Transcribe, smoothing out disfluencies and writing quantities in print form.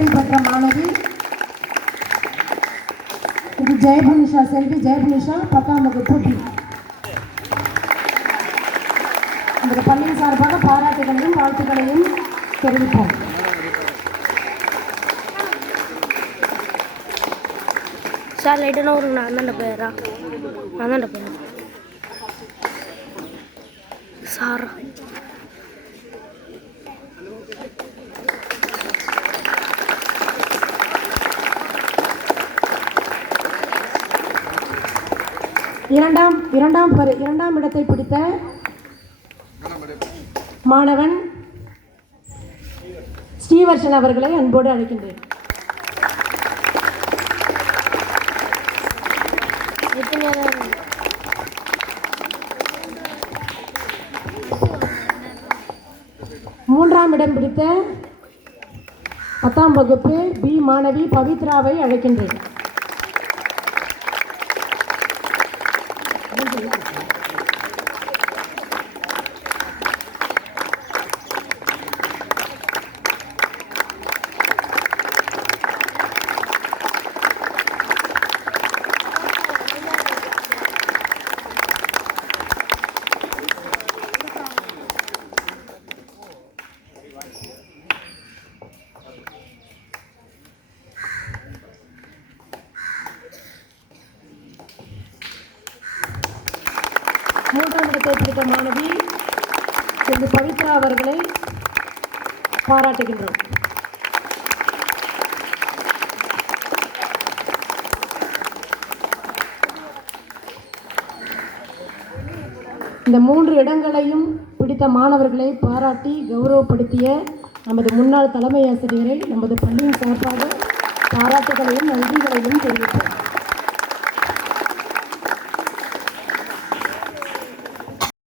மதிப்பெண் பெற்ற மாணவி இது ஜெயபுனிஷா, செல்வி ஜெயபுனிஷா, 10ஆம் வகுப்பு பி. இந்த பள்ளியின் சார்பாக பாராட்டுகளையும் வாழ்த்துக்களையும் தெரிவிப்போம். சார் லைட்டாக ஒரு அந்தாண்ட போயிடறா, அந்தாண்ட போயிடும் சார். இரண்டாம் இடத்தை பிடித்த மாணவன் ஸ்ரீவர்ஷன் அவர்களை அன்போடு அழைக்கின்றேன். மூன்றாம் இடம் பிடித்த 10ஆம் வகுப்பு பி மாணவி பவித்ராவை அழைக்கின்றேன். மூன்றாம் இடத்தை பிடித்த மாணவி செல்வி பவித்ரா அவர்களை பாராட்டுகின்றோம். இந்த 3 இடங்களையும் பிடித்த மாணவர்களை பாராட்டி கௌரவப்படுத்திய நமது முன்னாள் தலைமை ஆசிரியரை நமது பள்ளியின் சார்பாக பாராட்டுகளையும் நன்றிகளையும் தெரிவித்தோம்.